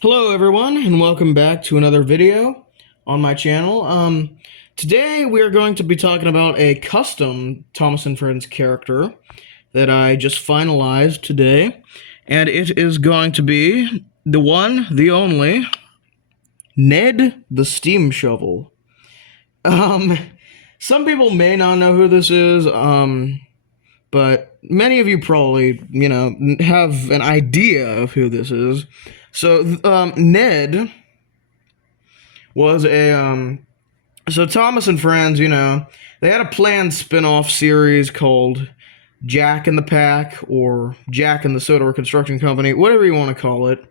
Hello everyone and welcome back to another video on my channel. Today we are going to be talking about a custom Thomas & Friends character that I just finalized today, and it is going to be the one, the only, Ned the Steam Shovel. Some people may not know who this is, but many of you probably, have an idea of who this is. So, Ned was so Thomas and Friends, they had a planned spin-off series called Jack and the Pack, or Jack and the Sodor Construction Company, whatever you want to call it,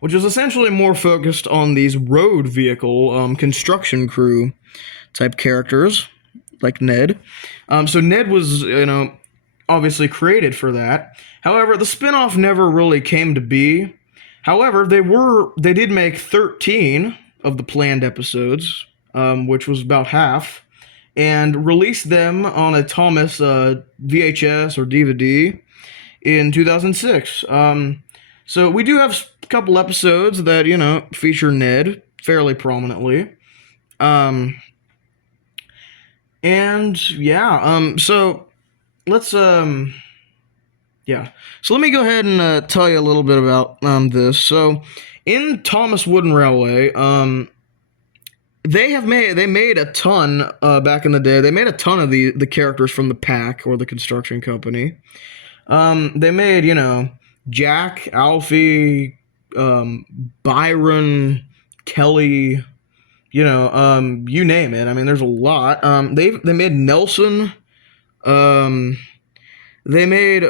which was essentially more focused on these road vehicle construction crew type characters, like Ned. So Ned was, obviously created for that. However, the spin-off never really came to be. However, they did make 13 of the planned episodes, which was about half, and released them on a Thomas VHS or DVD in 2006. So we do have a couple episodes that, feature Ned fairly prominently. And yeah, so let's so let me go ahead and tell you a little bit about this. So in Thomas Wooden Railway, they made a ton back in the day. They made a ton of the characters from the Pack, or the construction company. They made, Jack, Alfie, Byron, Kelly, you name it. I mean, there's a lot. They made Nelson. They made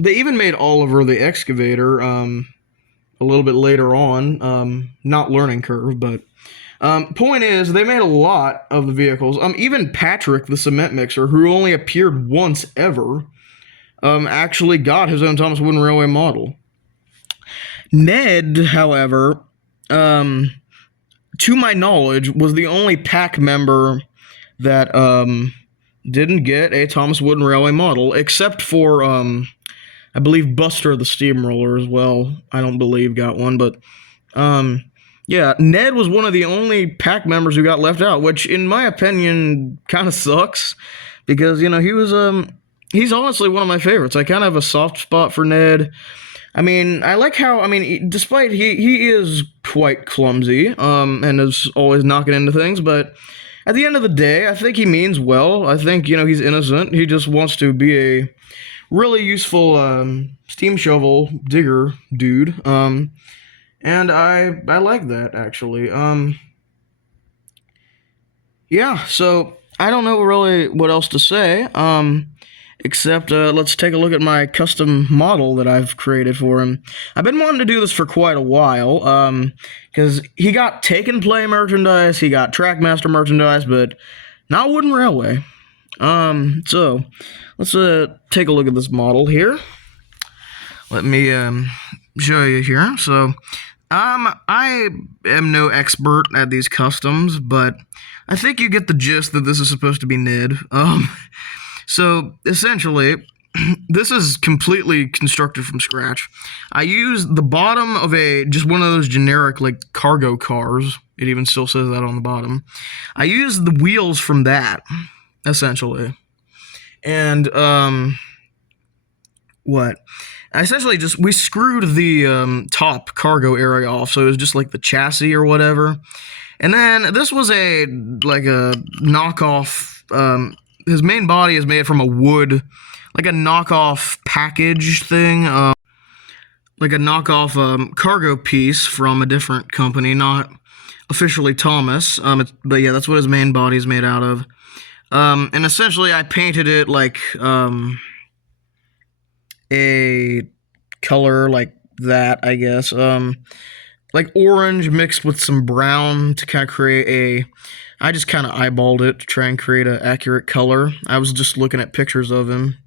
they even made Oliver the Excavator a little bit later on. Not learning curve, but point is, they made a lot of the vehicles. Even Patrick the Cement Mixer, who only appeared once ever, actually got his own Thomas Wooden Railway model. Ned, however, to my knowledge, was the only Pack member that didn't get a Thomas Wooden Railway model, except for I believe Buster the Steamroller as well. I don't believe got one, but yeah, Ned was one of the only Pack members who got left out, which in my opinion kind of sucks, because he was he's honestly one of my favorites. I kind of have a soft spot for Ned. I mean, I like how, despite he is quite clumsy, and is always knocking into things, but at the end of the day, I think he means well. I think, he's innocent. He just wants to be a really useful steam shovel digger dude. And I like that, actually. Yeah, so I don't know really what else to say. Except, let's take a look at my custom model that I've created for him. I've been wanting to do this for quite a while, because he got Take and Play merchandise, he got Trackmaster merchandise, but not Wooden Railway. So, let's, take a look at this model here. Let me, show you here. So, I am no expert at these customs, but I think you get the gist that this is supposed to be Ned. So, essentially, this is completely constructed from scratch. I used the bottom of just one of those generic, cargo cars. It even still says that on the bottom. I used the wheels from that, essentially. And, what? I essentially we screwed the top cargo area off, so it was just like the chassis or whatever. And then this was a knockoff, his main body is made from a wood, like a knockoff package thing, like a knockoff cargo piece from a different company, not officially Thomas, but yeah, that's what his main body is made out of. And essentially I painted it like a color like that, I guess, like orange mixed with some brown to kind of create I just kind of eyeballed it to try and create an accurate color. I was just looking at pictures of him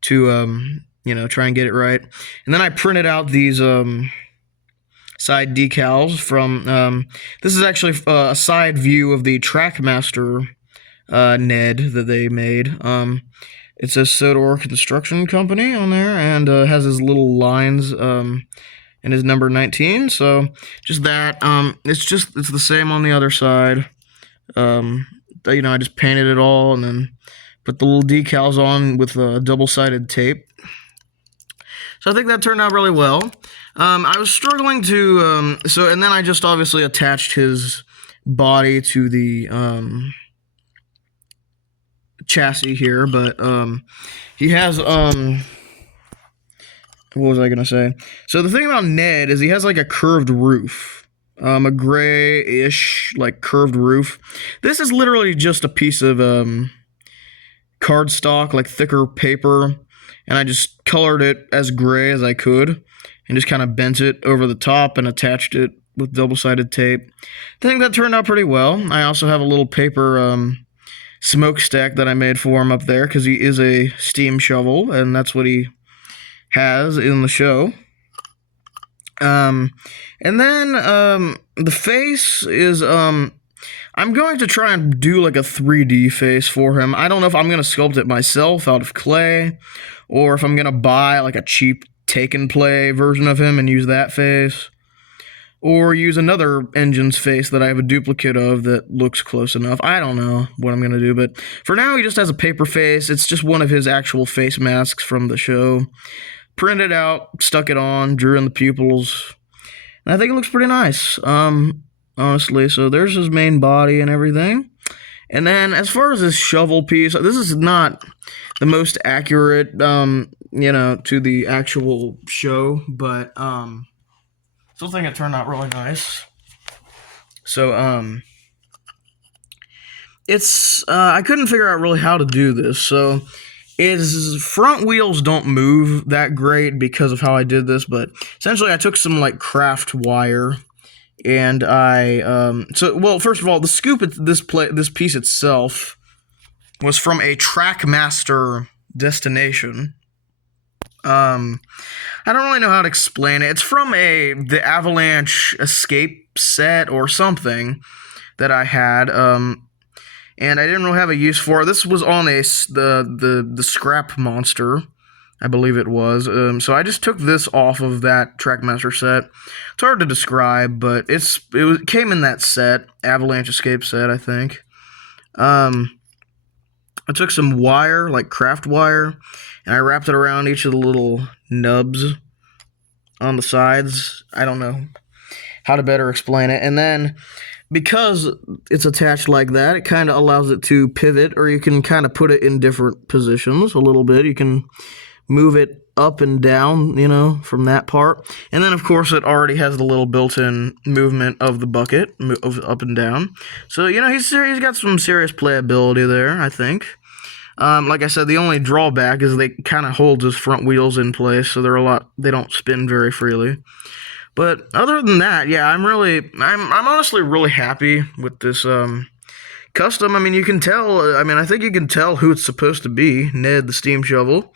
to, try and get it right. And then I printed out these side decals from, this is actually a side view of the Trackmaster Ned that they made. It says Sodor Construction Company on there, and has his little lines and his number 19. So just that. It's the same on the other side. I just painted it all and then put the little decals on with double-sided tape. So I think that turned out really well. I was struggling to, and then I just obviously attached his body to the chassis here, but he has, what was I gonna say? So the thing about Ned is he has like a curved roof, a grayish like curved roof. This is literally just a piece of cardstock, like thicker paper, and I just colored it as gray as I could and just kind of bent it over the top and attached it with double-sided tape. I think that turned out pretty well. I also have a little paper smokestack that I made for him up there because he is a steam shovel, and that's what he has in the show. And then the face is I'm going to try and do like a 3D face for him. I don't know if I'm going to sculpt it myself out of clay or if I'm going to buy like a cheap take and play version of him and use that face, or use another engine's face that I have a duplicate of that looks close enough. I don't know what I'm going to do, but for now he just has a paper face. It's just one of his actual face masks from the show. Printed out, stuck it on, drew in the pupils, and I think it looks pretty nice, honestly. So there's his main body and everything. And then as far as this shovel piece, this is not the most accurate, to the actual show, but still think it turned out really nice. So I couldn't figure out really how to do this. So his front wheels don't move that great because of how I did this, but essentially I took some like craft wire. And first of all, the scoop at this piece itself was from a Trackmaster Destination. I don't really know how to explain it. It's from the Avalanche Escape set or something that I had, and I didn't really have a use for it. This was on the Scrap Monster, I believe it was. So I just took this off of that Trackmaster set. It's hard to describe, but it came in that set, Avalanche Escape set, I think. I took some wire, like craft wire, and I wrapped it around each of the little nubs on the sides. I don't know how to better explain it. And then, because it's attached like that, it kind of allows it to pivot, or you can kind of put it in different positions a little bit. You can move it up and down, from that part. And then, of course, it already has the little built-in movement of the bucket, up and down. So, he's got some serious playability there, I think. Like I said, the only drawback is they kind of hold his front wheels in place, so they don't spin very freely. But other than that, yeah, I'm honestly really happy with this custom. I mean, you can tell, I think you can tell who it's supposed to be, Ned the Steam Shovel.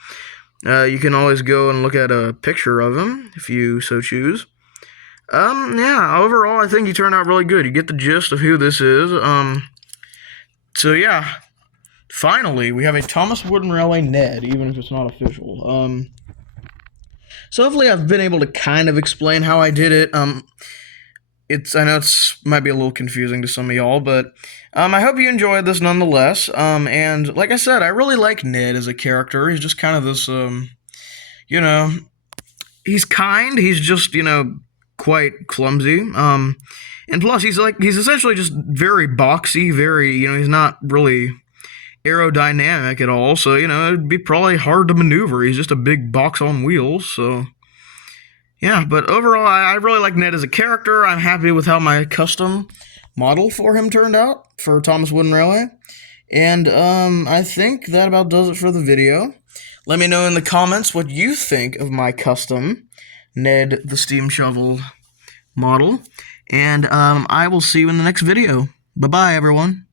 You can always go and look at a picture of him, if you so choose. Yeah, overall, I think he turned out really good. You get the gist of who this is. So yeah, finally, we have a Thomas Wooden Railway Ned, even if it's not official. So hopefully I've been able to kind of explain how I did it. I know it's might be a little confusing to some of y'all, but I hope you enjoyed this nonetheless. And like I said, I really like Ned as a character. He's just kind of this, he's kind. He's just, quite clumsy. And plus, he's essentially just very boxy. Very, he's not really aerodynamic at all. So, it'd be probably hard to maneuver. He's just a big box on wheels. So, yeah, but overall, I really like Ned as a character. I'm happy with how my custom model for him turned out for Thomas Wooden Railway. And I think that about does it for the video. Let me know in the comments what you think of my custom Ned the Steam Shovel model. And I will see you in the next video. Bye-bye, everyone.